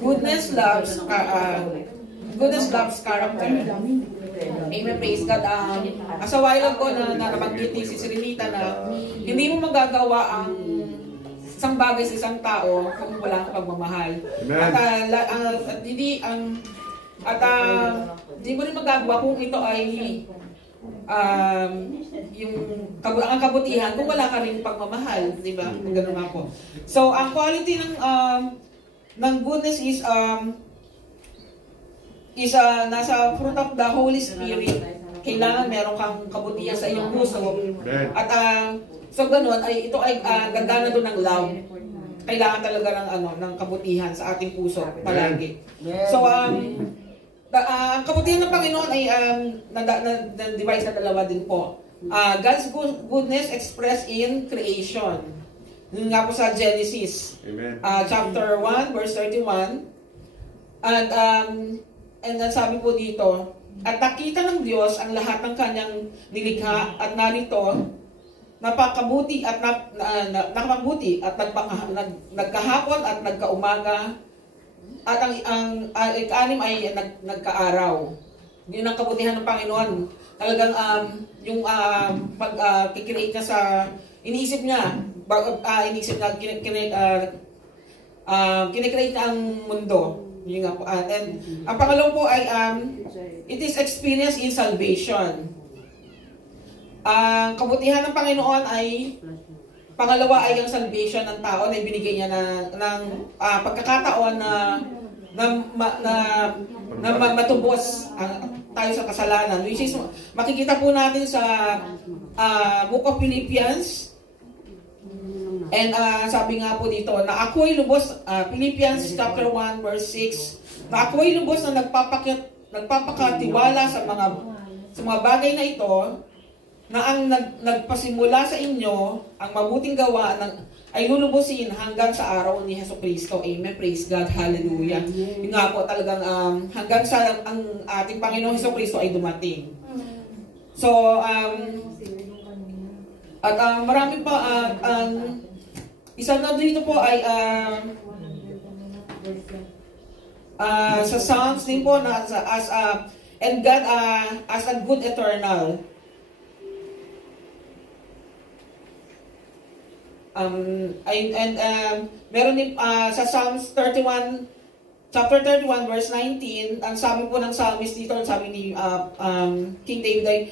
goodness loves character. Amen, praise God. As a while ago na nabanggit ni si Serenita na hindi mo magagawa ang isang bagay sa isang tao kung wala kang pagmamahal. Hindi mo rin magagawa kung ito ay ang kabutihan kung wala ka rin pagmamahal, di ba? Ganun nga po. So, ang quality ng goodness is nasa fruit of the Holy Spirit. Kailangan meron kang kabutihan sa iyong puso. At so ganun, ito ay gagana doon ng love. Kailangan talaga ng kabutihan sa ating puso palagi. So, ang kabutihan ng Panginoon ay na-divide sa dalawa din po. God's goodness expressed in creation. Yun nga po sa Genesis. Chapter 1, verse 31. And sabi po dito, at nakita ng Diyos ang lahat ng kanyang nilikha at narito, napakabuti at nakamabuti at nagkahapon at nagkaumaga at ang ika-anim ay nagkaaraw. Yun ang kabutihan ng Panginoon. Talagang yung pag-create niya sa iniisip niya, kinikreate niya ang mundo. Yun nga po. And ang pangalawa po ay it is experience in salvation. Ang kabutihan ng Panginoon ay pangalawa ay ang salvation ng tao na ibinigay niya ng pagkakataon na matubos tayo sa kasalanan. Which is, makikita po natin sa Book of Philippians. And sabi nga po dito, na ako'y lubos, Philippians chapter 1 verse 6, na ako'y lubos na nagpapakatiwala sa mga bagay na ito, na ang nagpasimula sa inyo, ang mabuting gawa ay lulubusin hanggang sa araw ni Jesucristo. Amen. Praise God. Hallelujah. Yung nga po talagang hanggang sa ang ating Panginoong Jesucristo ay dumating. So, at marami pa, isa na dito po ay sa Psalms din po na and God as a good eternal. Meron din sa Psalms 31, chapter 31, verse 19, ang sabi po ng psalmist dito, ang sabi ni King David ay,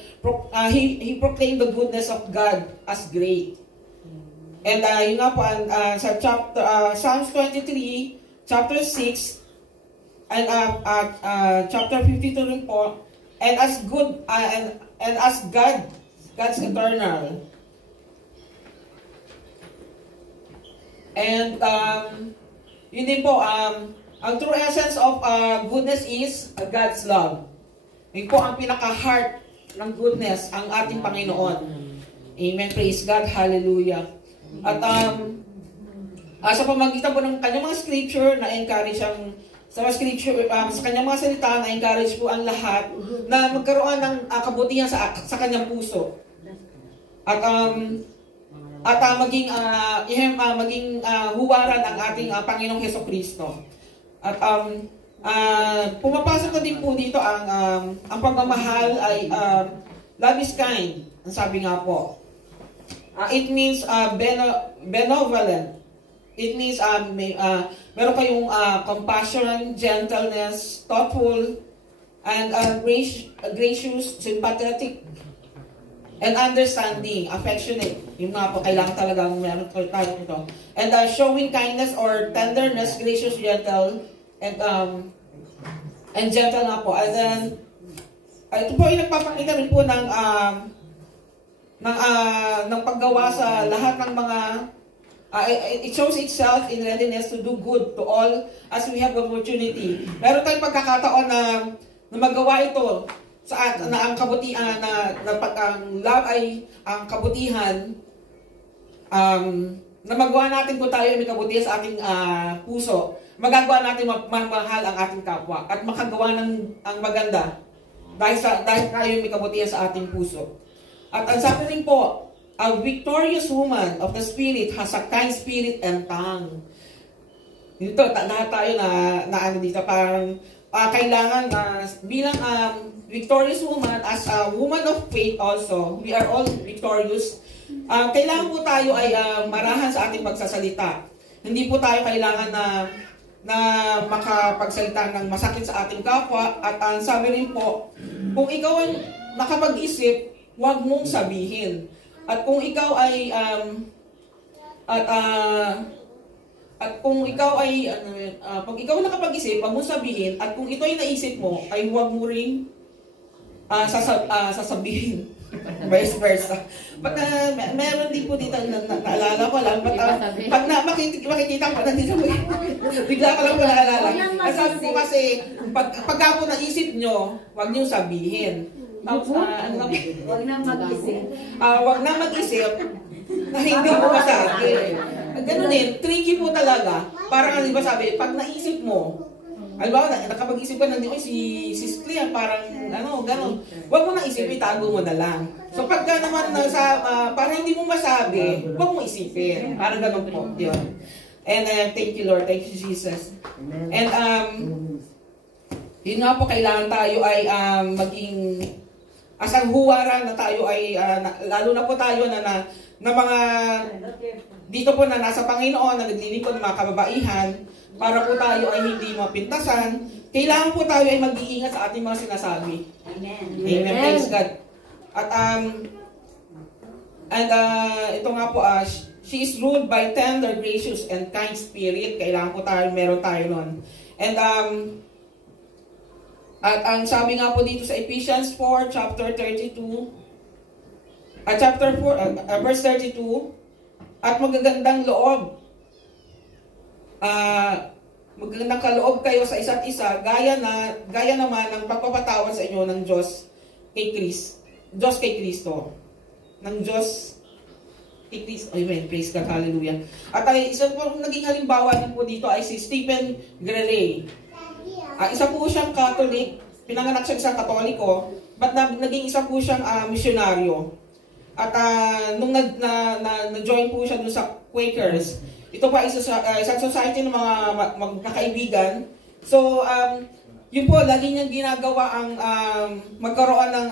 he proclaimed the goodness of God as great. And yun nga po, sa Psalms 23, chapter 6, and chapter 52 rin po, and as good, and as God's eternal. And yun din po, ang true essence of goodness is God's love. Yun po ang pinaka-heart ng goodness, ang ating Panginoon. Amen. Praise God. Hallelujah. At sa pamagitan po ng kanyang mga scripture, na-encourage ang sa kanyang mga salita, na-encourage po ang lahat na magkaroon ng kabutihan sa kanyang puso. At maging huwaran ang ating Panginoong Jesucristo. At pumapasok na din po dito ang pagmamahal ay love is kind. Ang sabi nga po. It means benevolent. It means meron kayong compassion, gentleness, thoughtful, and gracious, sympathetic, and understanding, affectionate. Yung mga po, kailangan talagang meron tayo ito. And showing kindness or tenderness, gracious, gentle, and gentle nga po. And then, ito po ay nagpapakita rin po ng paggawa sa lahat ng mga, it shows itself in readiness to do good to all as we have opportunity. Meron tayong pagkakataon na magawa ito na ang kabutihan ang love ay ang kabutihan na magawa natin kung tayo ay may kabutihan sa ating puso. Magagawa natin mamahal ang ating kapwa at makagawa ng ang maganda dahil tayo may kabutihan sa ating puso. At ang sabi rin po, a victorious woman of the Spirit has a kind spirit and tongue. dito, lahat tayo na ano dito, parang kailangan bilang victorious woman, as a woman of faith also, we are all victorious. Kailangan po tayo ay marahan sa ating pagsasalita. Hindi po tayo kailangan na makapagsalita ng masakit sa ating kapwa. At sabi rin po, kung ikaw ay nakapag-isip, huwag mong sabihin. At kung ikaw ay kung ikaw ay pag ikaw nakapag-isip, huwag mong sabihin. At kung ito ay naisip mo, ay huwag mo ring sasabihin. Vice versa. Pag meron din po dito naalala ko lang, pag makikita ko nandito po, bigla ko lang po naalala. Sabi po kasi, pagka po naisip nyo, huwag nyo sabihin. Huwag na mag-isip. Huwag na mag-isip na hindi mo masabi. Ganun din, tricky po talaga. Parang, di ba sabi, pag naisip mo, halimbawa, nakapag-isip ka na, si Clear, parang, gano'n. Huwag mo na isip, itago mo na lang. So, pagka naman, parang hindi mo masabi, huwag mo isipin. Parang gano'n po, di ba? And thank you, Lord. Thank you, Jesus. And, yun nga po, kailangan tayo ay maging, asang huwaran na tayo ay, lalo na po tayo na mga, dito po na nasa Panginoon, na naglilingkod ng mga kababaihan, para po tayo ay hindi mapintasan, kailangan po tayo ay mag-iingat sa ating mga sinasabi. Amen. Amen. Praise God. At ito nga po, she is ruled by tender, gracious, and kind spirit. Kailangan po tayo, meron tayo nun. And at ang sabi nga po dito sa Ephesians 4, chapter 32, chapter 4, verse 32, at magagandang loob, magandang kaloob kayo sa isa't isa, gaya naman ng pagpapatawad sa inyo ng Diyos kay Kristo. Ng Diyos kay Kristo. Amen. Praise God. Hallelujah. At isa po naging halimbawa din po dito ay si Stephen Grelay. Isa po siyang Catholic, pinanganak siya sa Katoliko, but naging isa po siyang misyonaryo. At nung na-join po siya dun sa Quakers, ito pa isang society ng mga magkakaibigan. So, yun po, lagi niyang ginagawa ang magkaroon ng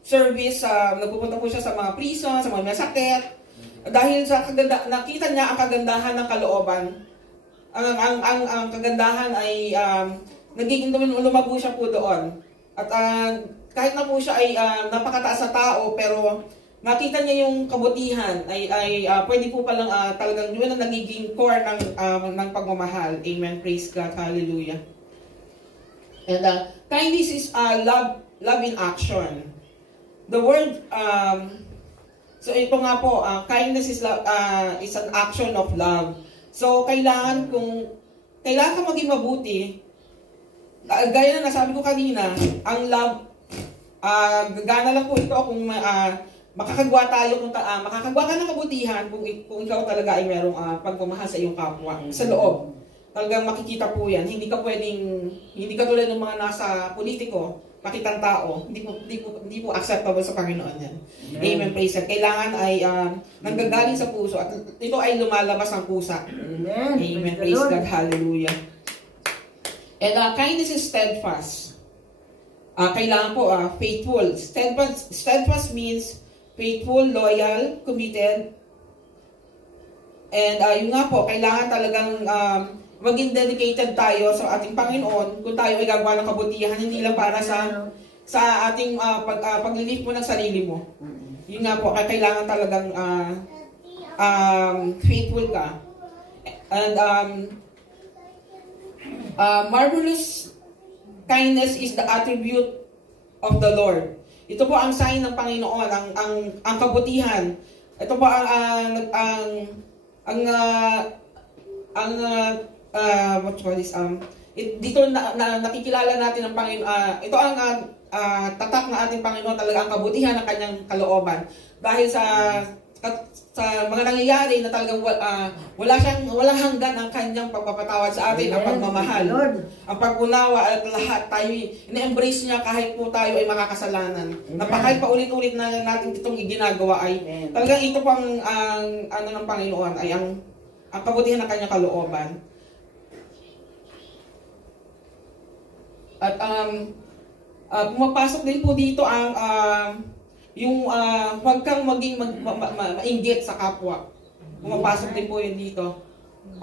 service. Nagpupunta po siya sa mga prison, sa mga masakit. Dahil sa nakita niya ang kagandahan ng kalooban. Ang kagandahan ay nagiging lumago siya po doon. At kahit na po siya ay napakataas na tao, pero nakita niya yung kabutihan ay pwede po palang talagang yun ang nagiging core ng pagmamahal. Amen. Praise God. Hallelujah. And kindness is love in action. The word, so ito nga po, kindness is an action of love. So kailangan ka maging mabuti, gaya na nasabi ko kanina, ang love, gagana lang po ito kung makakagawa tayo, makakagawa ka ng kabutihan kung ikaw talaga ay merong pagmamahal sa iyong kapwa, sa loob. Talagang makikita po yan. Hindi ka tulad ng mga nasa politiko, makitang tao, hindi po acceptable sa Panginoon yan. Amen. Praise God. Kailangan ay nanggagaling sa puso at ito ay lumalabas ng pusa. Amen. Praise God. Hallelujah. And kindness is steadfast. Kailangan po faithful. Steadfast means faithful, loyal, committed. And yun nga po, kailangan talagang maging dedicated tayo sa ating Panginoon kung tayo ay gagawa ng kabutihan, hindi lang para sa ating paglilif mo ng sarili mo. Yun nga po, kailangan talagang faithful ka. And marvelous kindness is the attribute of the Lord. Ito po ang sign ng Panginoon, ang kabutihan. Ito po what you call this? Dito nakikilala natin ang Panginoon. Ito ang tatak na ating Panginoon, talaga ang kabutihan ng kanyang kalooban. Dahil sa mga nangyayari na talagang walang hanggan ang kanyang pagpapatawad sa atin, ang pagmamahal, ang pag-unawa at lahat tayo ina-embrace niya kahit po tayo ay makakasalanan. Kahit pa ulit-ulit na natin itong ginagawa ay talagang ito pang ano ng Panginoon ay ang ang kabutihan ng kanyang kalooban. At pumapasok din po dito ang yung huwag kang maging mainggit sa kapwa. Pumapasok din po yun dito.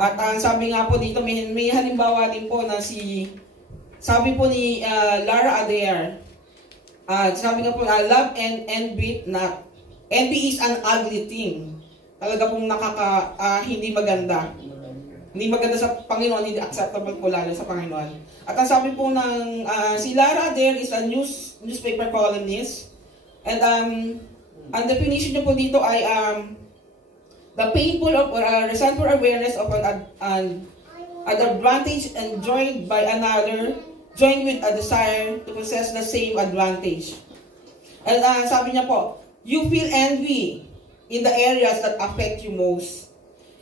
At sabi nga po dito, may halimbawa din po na sabi po ni Lara Adair, sabi nga po, love and envy not. Envy is an ugly thing. Talaga pong hindi maganda. Hindi maganda sa Panginoon, hindi acceptable po lalo sa Panginoon. At ang sabi po ng, si Lara Adair is a newspaper columnist. And ang definition niyo po dito ay the painful or resentful awareness of an advantage enjoyed by another, joined with a desire to possess the same advantage. And sabi niya po, you feel envy in the areas that affect you most.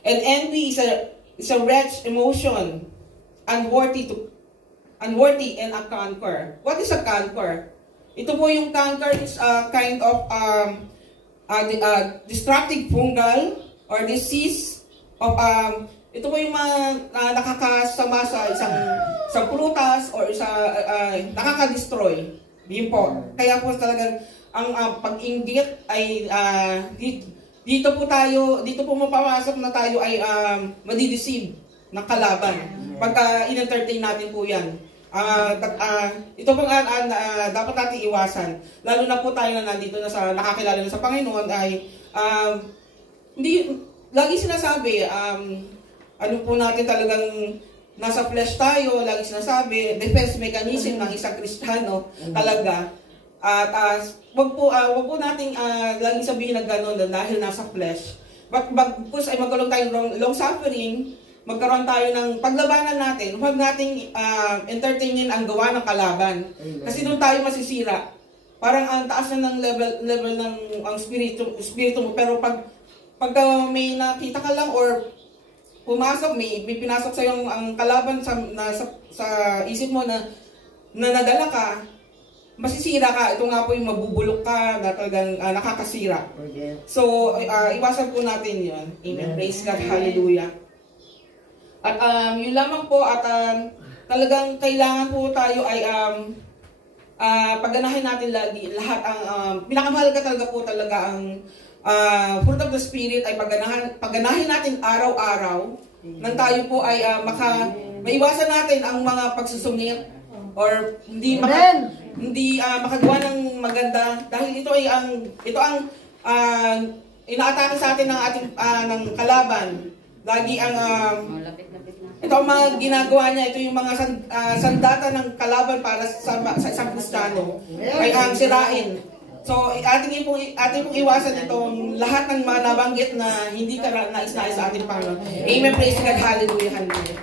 And envy is a wretched emotion, unworthy and a canker. What is a canker? Ito po yung canker is a kind of destructive fungal or disease of ito po yung mga nakakasama sa isang prutas or nakaka-destroy. Yun po. Kaya po talagang ang pag-inggit ay dito po mapapasok na tayo ay madideceive ng kalaban. Pagka in-entertain natin po yan. Ito po dapat natin iwasan. Lalo na po tayo na nandito na nakakilala na sa Panginoon ay hindi lagi sinasabi ano po natin talagang nasa flesh tayo, lagi sinasabi defense mechanism ng isang Kristiyano talaga. At wag po nating lagi sabihin na gano'n dahil nasa flesh. Bagkus ay magkaroon tayong long suffering, magkaroon tayo ng paglabanan natin, huwag nating entertainin ang gawa ng kalaban. Kasi doon tayo masisira. Parang ang taas na ng level ng ang spirito mo. Pero pag may nakita ka lang or pumasok, may pinasok sa yung ang kalaban sa isip mo na nadala ka, masisira ka. Ito nga po yung mabubulok ka na talagang nakakasira. So, iwasan po natin yun. Amen. Praise God. Hallelujah. At yun lamang po at talagang kailangan po tayo ay pagganahin natin lagi lahat ang pinakamahalaga talaga po talaga ang fruit of the Spirit ay pagganahin natin araw-araw nang tayo po ay maiwasan natin ang mga pagsusungit or hindi makagawa ng maganda dahil ito ang inaatake sa atin ng ating ng kalaban. Lagi ang ito ang mga ginagawa niya, ito yung mga sandata ng kalaban para sa isang Kristiyano ay ang sirain. So, ating pong iwasan itong lahat ng mga nabanggit na hindi ka nais-nais sa ating Panginoon. Amen. Praise God. Hallelujah. Hallelujah.